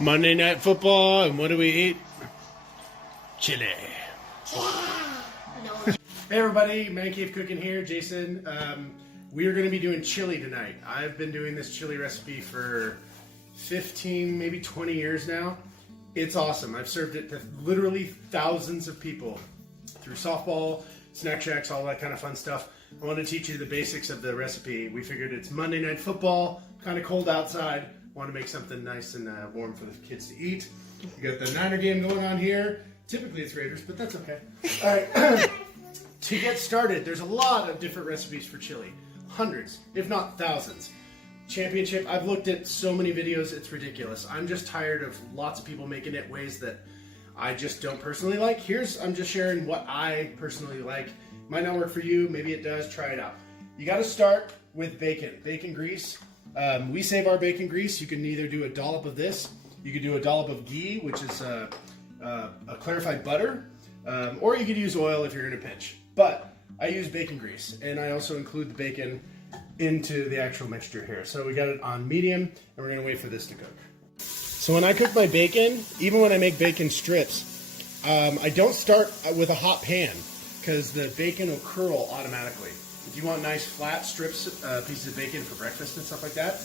Monday Night Football, and what do we eat? Chili. Hey everybody, Man Cave Cooking here, Jason. We are going to be doing chili tonight. I've been doing this chili recipe for 15, maybe 20 years now. It's awesome. I've served it to literally thousands of people through softball, snack shacks, all that kind of fun stuff. I want to teach you the basics of the recipe. We figured it's Monday Night Football, kind of cold outside. Want to make something nice and warm for the kids to eat. You got the Niner game going on here. Typically it's Raiders, but that's okay. All right. To get started, there's a lot of different recipes for chili. Hundreds, if not thousands. Championship, I've looked at so many videos, it's ridiculous. I'm just tired of lots of people making it ways that I just don't personally like. I'm just sharing what I personally like. Might not work for you, maybe it does, try it out. You gotta start with bacon grease. We save our bacon grease. You can either do a dollop of this, you could do a dollop of ghee, which is a clarified butter, or you could use oil if you're in a pinch. But I use bacon grease, and I also include the bacon into the actual mixture here. So we got it on medium, and we're gonna wait for this to cook. So when I cook my bacon, even when I make bacon strips, I don't start with a hot pan because the bacon will curl automatically. If you want nice flat strips, pieces of bacon for breakfast and stuff like that,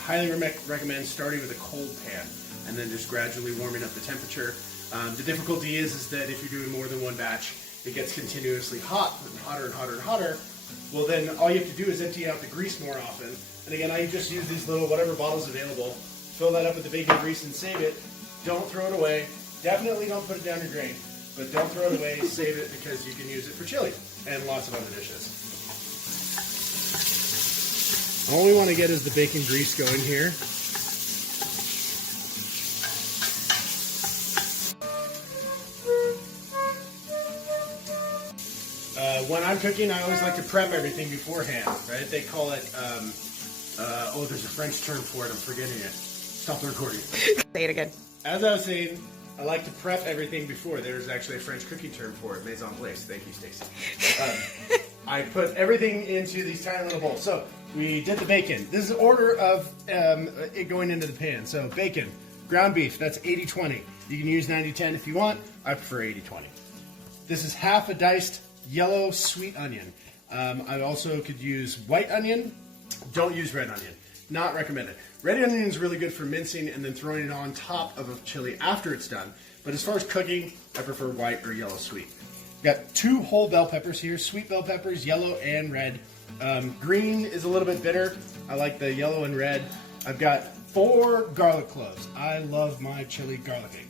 highly recommend starting with a cold pan and then just gradually warming up the temperature. The difficulty is that if you're doing more than one batch, it gets continuously hot and hotter and hotter and hotter. Well, then all you have to do is empty out the grease more often. And again, I just use these little whatever bottles available, fill that up with the bacon grease and save it. Don't throw it away. Definitely don't put it down your drain, but don't throw it away. Save it because you can use it for chili and lots of other dishes. All we want to get is the bacon grease going here. When I'm cooking, I always like to prep everything beforehand, right? They call it, there's a French term for it, I'm forgetting it. Stop the recording. Say it again. As I was saying, I like to prep everything before. There's actually a French cooking term for it, mise en place. Thank you, Stacy. I put everything into these tiny little bowls. So we did the bacon. This is the order of it going into the pan. So bacon, ground beef, that's 80-20. You can use 90-10 if you want. I prefer 80-20. This is half a diced yellow sweet onion. I also could use white onion. Don't use red onion. Not recommended. Red onion is really good for mincing and then throwing it on top of a chili after it's done. But as far as cooking, I prefer white or yellow sweet. Got 2 whole bell peppers here, sweet bell peppers, yellow and red. Green is a little bit bitter. I like the yellow and red. I've got 4 garlic cloves. I love my chili garlicky.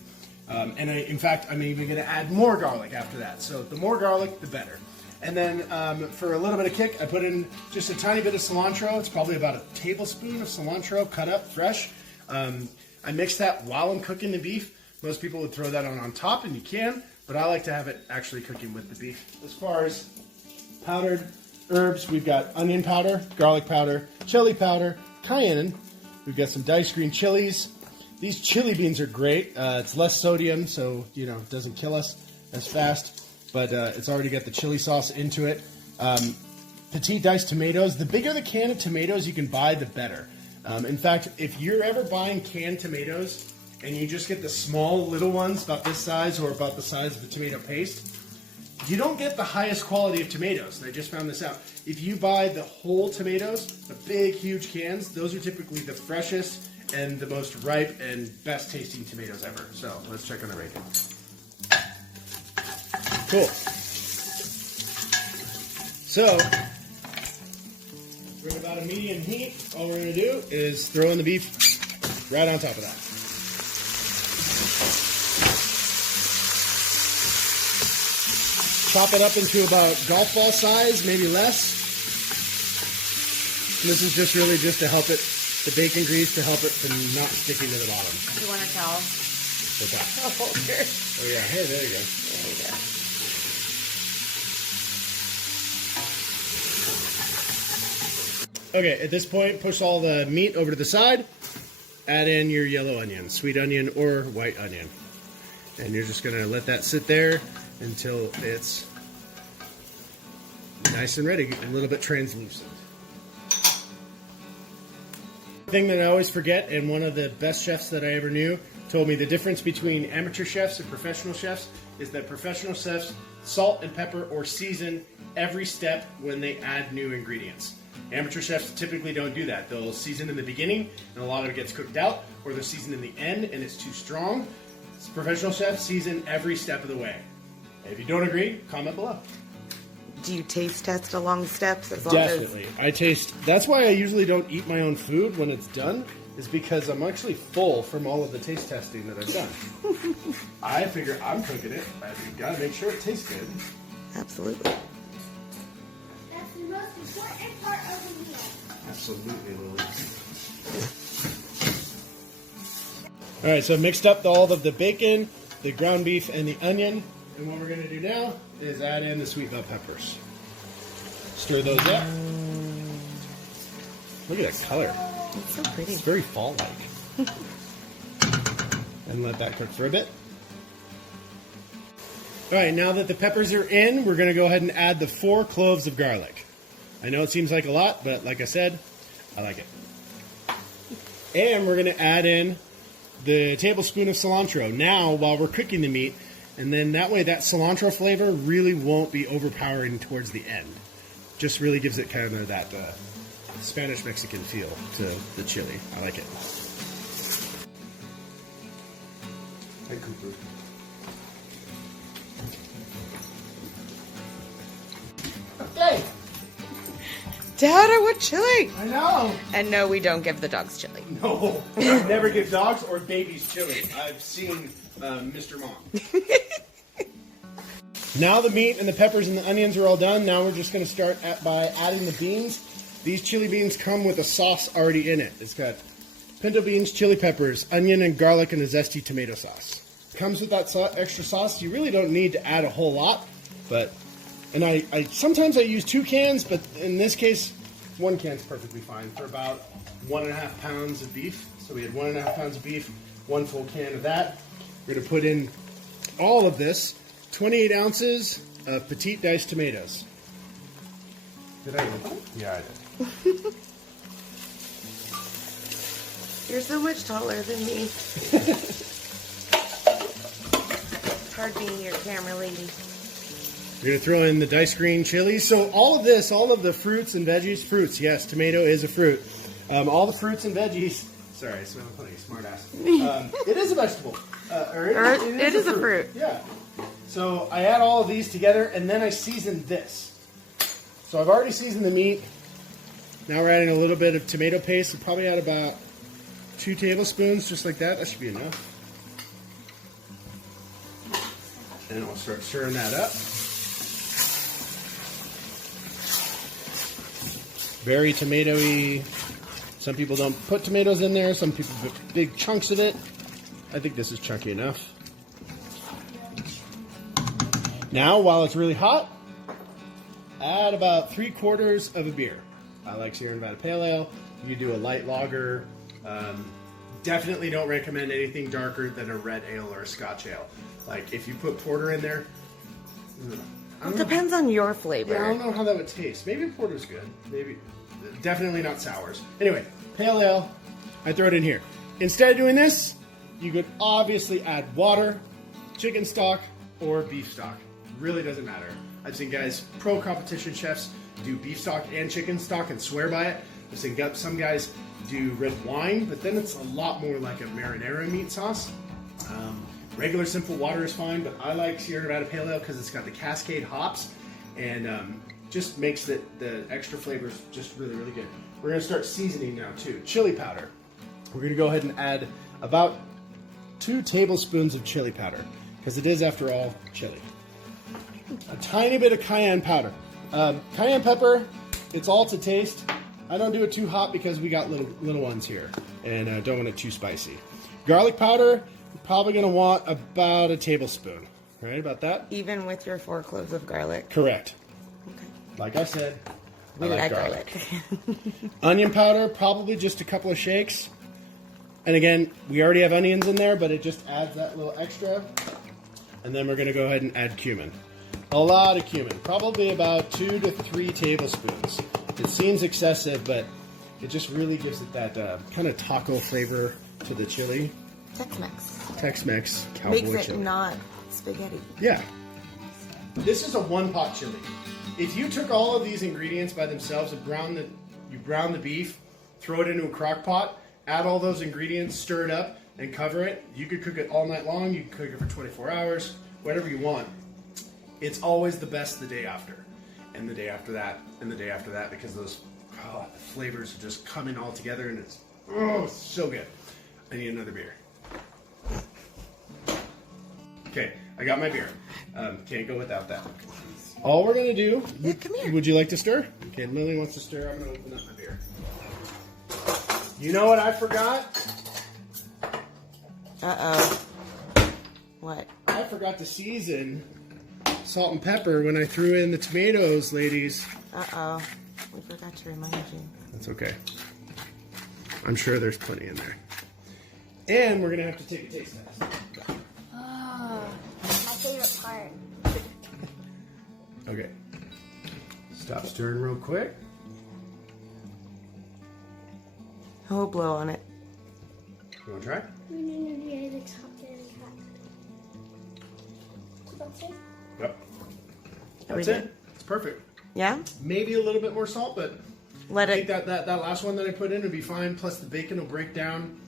In fact, I'm even going to add more garlic after that. So the more garlic, the better. And then for a little bit of kick, I put in just a tiny bit of cilantro. It's probably about a tablespoon of cilantro cut up fresh. I mix that while I'm cooking the beef. Most people would throw that on top, and you can, but I like to have it actually cooking with the beef. As far as powdered herbs, we've got onion powder, garlic powder, chili powder, cayenne. We've got some diced green chilies. These chili beans are great. It's less sodium, so it doesn't kill us as fast. But it's already got the chili sauce into it. Petite diced tomatoes. The bigger the can of tomatoes you can buy, the better. In fact, if you're ever buying canned tomatoes and you just get the small little ones about this size or about the size of the tomato paste, you don't get the highest quality of tomatoes. And I just found this out. If you buy the whole tomatoes, the big, huge cans, those are typically the freshest and the most ripe and best tasting tomatoes ever. So let's check on the rating. Cool. So, we're at about a medium heat. All we're going to do is throw in the beef right on top of that. Chop it up into about golf ball size, maybe less. And this is just really just to help it, the bacon grease, to help it from not sticking to the bottom. Do you want to tell? What's that? Oh, here. Oh yeah, hey, there you go. There you go. Okay, at this point, push all the meat over to the side. Add in your yellow onion, sweet onion, or white onion. And you're just going to let that sit there until it's nice and ready, a little bit translucent. Thing that I always forget, and one of the best chefs that I ever knew told me the difference between amateur chefs and professional chefs is that professional chefs salt and pepper or season every step when they add new ingredients. Amateur chefs typically don't do that. They'll season in the beginning and a lot of it gets cooked out, or they'll season in the end and it's too strong. Professional chefs season every step of the way. If you don't agree, comment below. Do you taste test along steps? Definitely. I taste. That's why I usually don't eat my own food when it's done, is because I'm actually full from all of the taste testing that I've done. I figure I'm cooking it. I've got to make sure it tastes good. Absolutely. That's the most important part of the meal. Absolutely, Lily. All right, so I've mixed up all of the bacon, the ground beef, and the onion. And what we're going to do now is add in the sweet bell peppers. Stir those up. Look at that color. It's so pretty. It's very fall-like. And let that cook for a bit. All right, now that the peppers are in, we're going to go ahead and add the 4 cloves of garlic. I know it seems like a lot, but like I said, I like it. And we're going to add in the tablespoon of cilantro now while we're cooking the meat. And then that way that cilantro flavor really won't be overpowering towards the end. Just really gives it kind of that Spanish-Mexican feel to the chili. I like it. Hey, Cooper. Okay. Dad, I want chili. I know. And no, we don't give the dogs chili. No, never give dogs or babies chili. I've seen Mr. Mom. Now the meat and the peppers and the onions are all done. Now we're just going to start by adding the beans. These chili beans come with a sauce already in it. It's got pinto beans, chili peppers, onion and garlic, and a zesty tomato sauce. Comes with that extra sauce. You really don't need to add a whole lot, but I sometimes I use 2 cans, but in this case, 1 can's perfectly fine for about 1.5 pounds of beef. So we had 1.5 pounds of beef, 1 full can of that. We're going to put in all of this, 28 ounces of petite diced tomatoes. Did I even put it? Yeah, I did. You're so much taller than me. It's hard being your camera lady. We're going to throw in the diced green chilies. So all of this, all of the fruits and veggies, fruits, yes, tomato is a fruit. All the fruits and veggies, sorry, I smell funny, smart ass. It is a vegetable. It is a fruit. Yeah. So I add all of these together and then I season this. So I've already seasoned the meat. Now we're adding a little bit of tomato paste. We'll probably add about 2 tablespoons, just like that. That should be enough. And we'll start stirring that up. Very tomatoey. Some people don't put tomatoes in there. Some people put big chunks of it. I think this is chunky enough. Now, while it's really hot, add about 3/4 of a beer. I like Sierra Nevada Pale Ale. You do a light lager. Definitely don't recommend anything darker than a red ale or a Scotch ale. Like, if you put porter in there, It depends on your flavor. yeah, I don't know how that would taste. Maybe porter's good. Maybe, definitely not sours. Anyway, pale ale, I throw it in here. Instead of doing this, you could obviously add water, chicken stock, or beef stock. Really doesn't matter. I've seen guys, pro competition chefs, do beef stock and chicken stock and swear by it. I've seen some guys do red wine, but then it's a lot more like a marinara meat sauce. Regular simple water is fine, but I like Sierra Nevada Pale Ale because it's got the Cascade hops and just makes the extra flavors just really, really good. We're going to start seasoning now too. Chili powder. We're going to go ahead and add about 2 tablespoons of chili powder because it is, after all, chili. A tiny bit of cayenne powder. Cayenne pepper, it's all to taste. I don't do it too hot because we got little ones here and I don't want it too spicy. Garlic powder, you're probably going to want about a tablespoon. Right, about that? Even with your 4 cloves of garlic. Correct. Okay. Like I said, We like garlic. Onion powder, probably just a couple of shakes. And again, we already have onions in there, but it just adds that little extra. And then we're going to go ahead and add cumin. A lot of cumin, probably about 2 to 3 tablespoons. It seems excessive, but It just really gives it that kind of taco flavor to the chili. Tex-Mex. Tex-Mex cowboy Makes it chili. not spaghetti. Yeah. This is a one-pot chili. If you took all of these ingredients by themselves and brown the beef, throw it into a crock pot, add all those ingredients, stir it up, and cover it. You could cook it all night long. You can cook it for 24 hours, whatever you want. It's always the best the day after, and the day after that, and the day after that, because those the flavors are just coming all together, and it's so good. I need another beer. Okay, I got my beer. Can't go without that. All we're gonna do. Yeah, come here. Would you like to stir? Okay, Lily wants to stir. I'm gonna open up my beer. You know what I forgot? Uh-oh. What? I forgot to season salt and pepper when I threw in the tomatoes, ladies. Uh-oh. We forgot to remind you. That's okay. I'm sure there's plenty in there. And we're gonna have to take a taste test. Oh, my favorite part. Okay. Stop stirring real quick. Oh, blow on it. You wanna try? Yep. That's it. It's perfect. Yeah? Maybe a little bit more salt, but Let I think it... that last one that I put in would be fine. Plus the bacon will break down.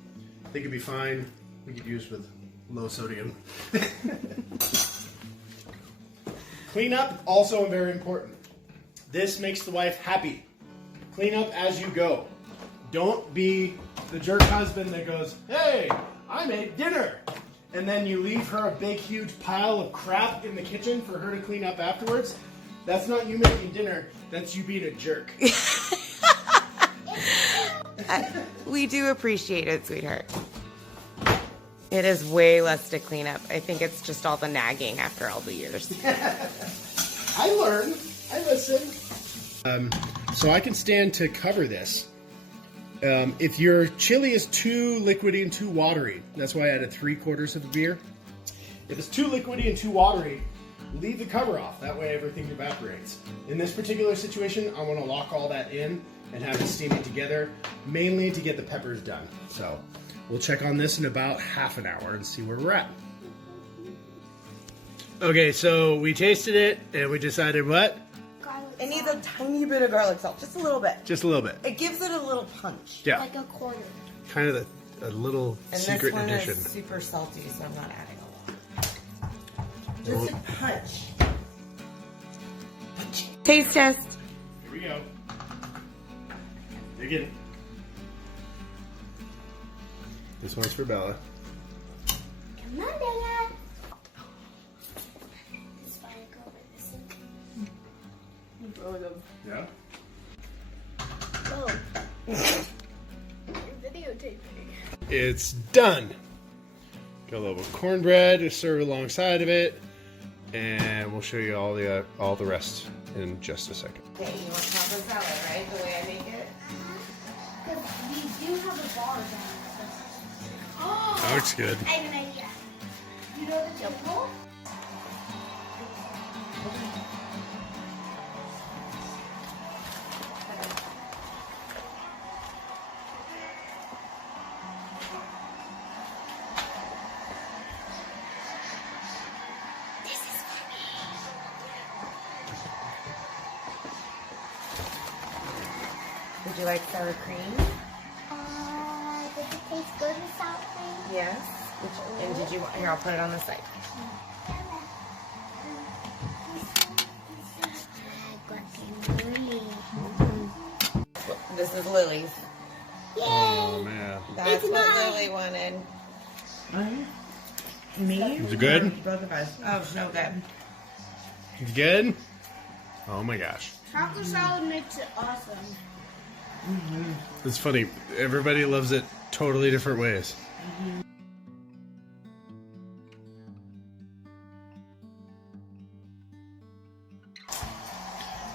I think it'd be fine. We could use with low sodium. Clean up, also very important. This makes the wife happy. Clean up as you go. Don't be the jerk husband that goes, hey, I made dinner. And then you leave her a big, huge pile of crap in the kitchen for her to clean up afterwards. That's not you making dinner. That's you being a jerk. We do appreciate it, sweetheart. It is way less to clean up. I think it's just all the nagging after all the years. I learn. I listen. So I can stand to cover this. If your chili is too liquidy and too watery, that's why I added 3/4 of the beer. If it's too liquidy and too watery, leave the cover off. That way everything evaporates. In this particular situation, I want to lock all that in and have it steaming together, mainly to get the peppers done. So we'll check on this in about half an hour and see where we're at. Okay, so we tasted it and we decided what? It needs a tiny bit of garlic salt, just a little bit. Just a little bit. It gives it a little punch. Yeah. Like a quarter. Kind of a little And secret this one addition. is super salty, so I'm not adding a lot. Just a punch. Taste test. Here we go. Dig in. This one's for Bella. Come on, Bella. This fire go over this one. Yeah? Oh. You're videotaping. It's done. Got a little cornbread to serve alongside of it, and we'll show you all the rest in just a second. Okay, you want taco salad, right? The way I make it? Because we do have a bar down. Oh! That looks good. I have an idea. You know the temple? Would you like sour cream? Does it taste good with sour cream? Yes. And did you want, here, I'll put it on the side. This is Lily's. Oh man. That's It's what mine. Lily wanted. Me? Is it good? Both of us. Oh, so good. It's good? Oh my gosh. Taco salad makes it awesome. It's funny. Everybody loves it totally different ways.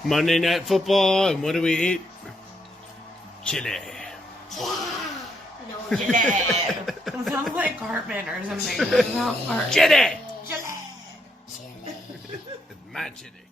Monday Night Football, and what do we eat? Chili. No, Chili. It sounds like Cartman or something. It sounds like Chili! Chili. My chili.